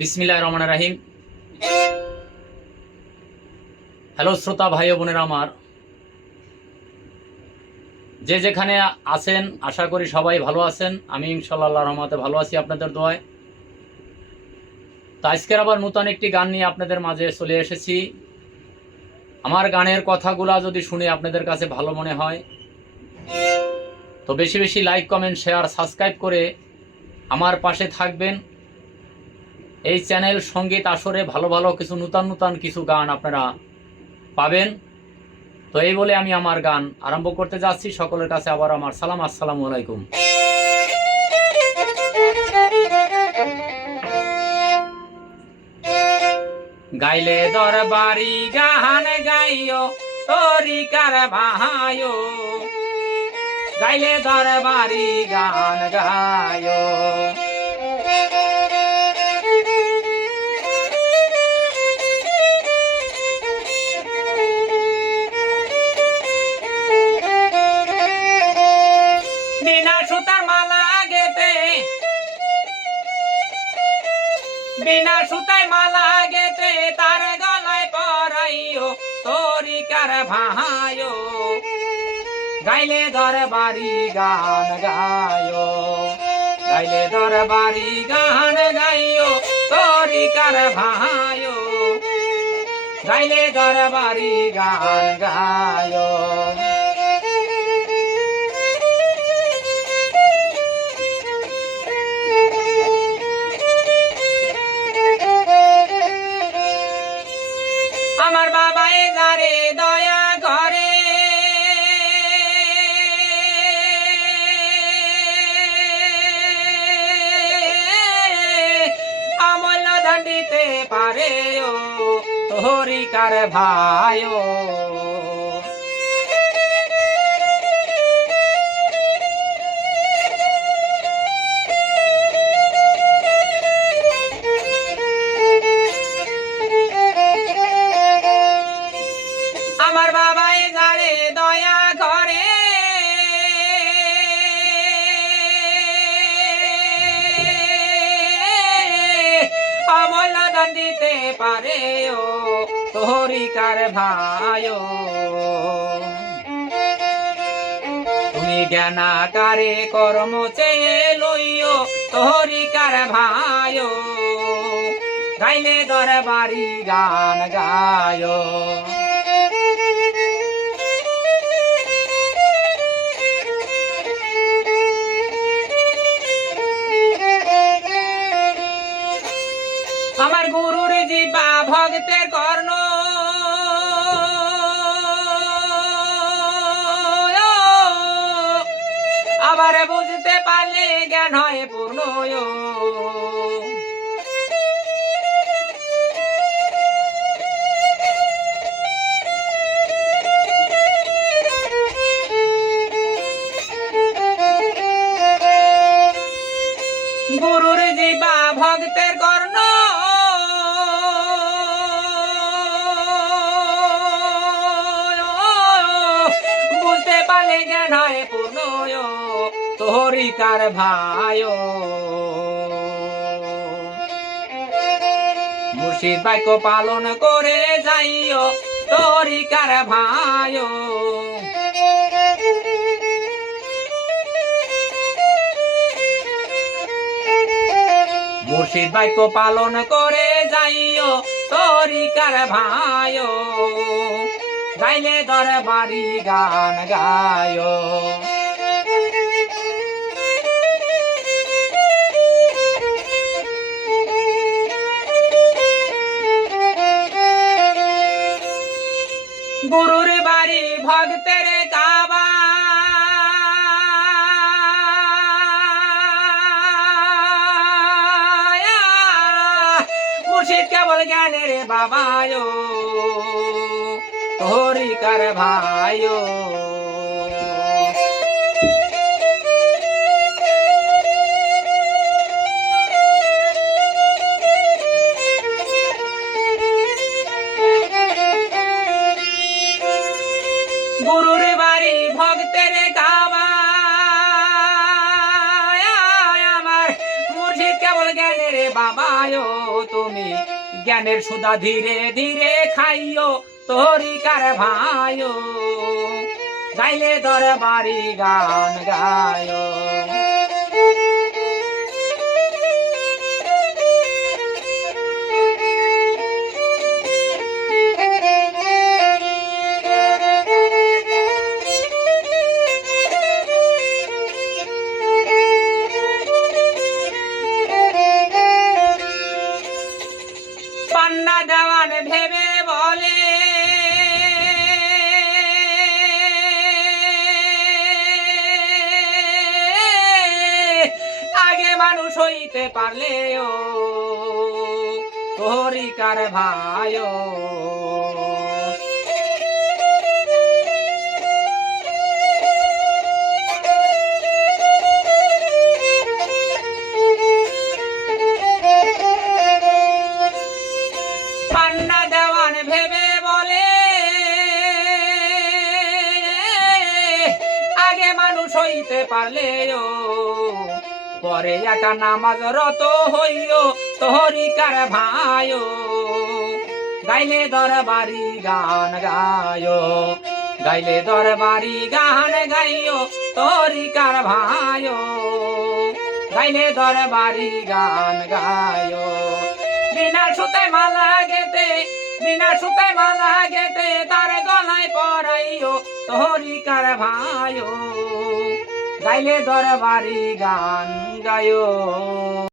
বিসমিল্লাহ রহমান রাহিম। হ্যালো শ্রোতা, ভাই বোনেরা আমার। যে যেখানে আছেন, আশা করি সবাই ভালো আছেন। আমি ইনশাল্লাহ রহমতে ভালো আছি আপনাদের দোয়ায়। তো আজকের আবার নূতন একটি গান নিয়ে আপনাদের মাঝে চলে এসেছি। আমার গানের কথাগুলা যদি শুনে আপনাদের কাছে ভালো মনে হয়, তো বেশি বেশি লাইক, কমেন্ট, শেয়ার, সাবস্ক্রাইব করে আমার পাশে থাকবেন। এই চ্যানেল সংগীত আসরে ভালো ভালো কিছু নূতন নূতন কিছু গান আপনারা পাবেন। তো এই বলে আমি আমার গান আরম্ভ করতে যাচ্ছি। সকলের কাছে আবার আমার সালাম, আসসালামু আলাইকুম। গাইলে দরবারি গান গাইও তরিকার বাহায়ো গাইলে দরবারি গান গায়ো বিনা সুতায় মালা গেতে তার গলায় পরাইও তরিকার ভাহায়ো। গাইলে দরবারি গান গায়ো, গাইলে দরবারি গান গাইও তরিকার ভাহায়ো। গাইলে দরবারি গান গায়ো। তোহরিকার ভাইও? দণ্ডিতে পারে ও তোহরিকার ভাই তুমি জ্ঞানাকারে কর্ম চেয়ে লইও তোহরিকার ভাই গাইলে দরবারি গান গায়ো। ভক্তের কর্ণ। আবার বুঝতে পারলে জ্ঞান হয় পূর্ণ তোহরিকার ভাই মুর্শিদ বাক্য পালন করে যাইও তোরিকার ভাই মুর্শিদ বাক্য পালন করে যাইও তরিকার ভাই গাইলে দরবারি গান গায়। কেবল জ্ঞানের বাবায়। তোরি হরিকার ভাই গুরুর বাড়ি ভক্তের জ্ঞানের সুদা ধীরে ধীরে খাইও তোরি কার ভাইও গাইলে দরবারি গান গায়ো মানুষ হইতে পারলেও ভাইও। পান্না দেওয়ান ভেবে বলে আগে মানুষ হইতে পারলেও পরে একা নামাজ রত হইও তহরিকার ভাইও। গাইলে দরবারি গান গায়ো, গাইলে দরবারি গান গাইও তরিকার ভাইও। গাইলে দরবারি গান গায়ো। বিনা সুতে মালা গেতে বিনা সুতে মালা গেতে তার গলায় পরাইও তহরিকার ভাইও। গাইলে দরবারি গান গায়ো।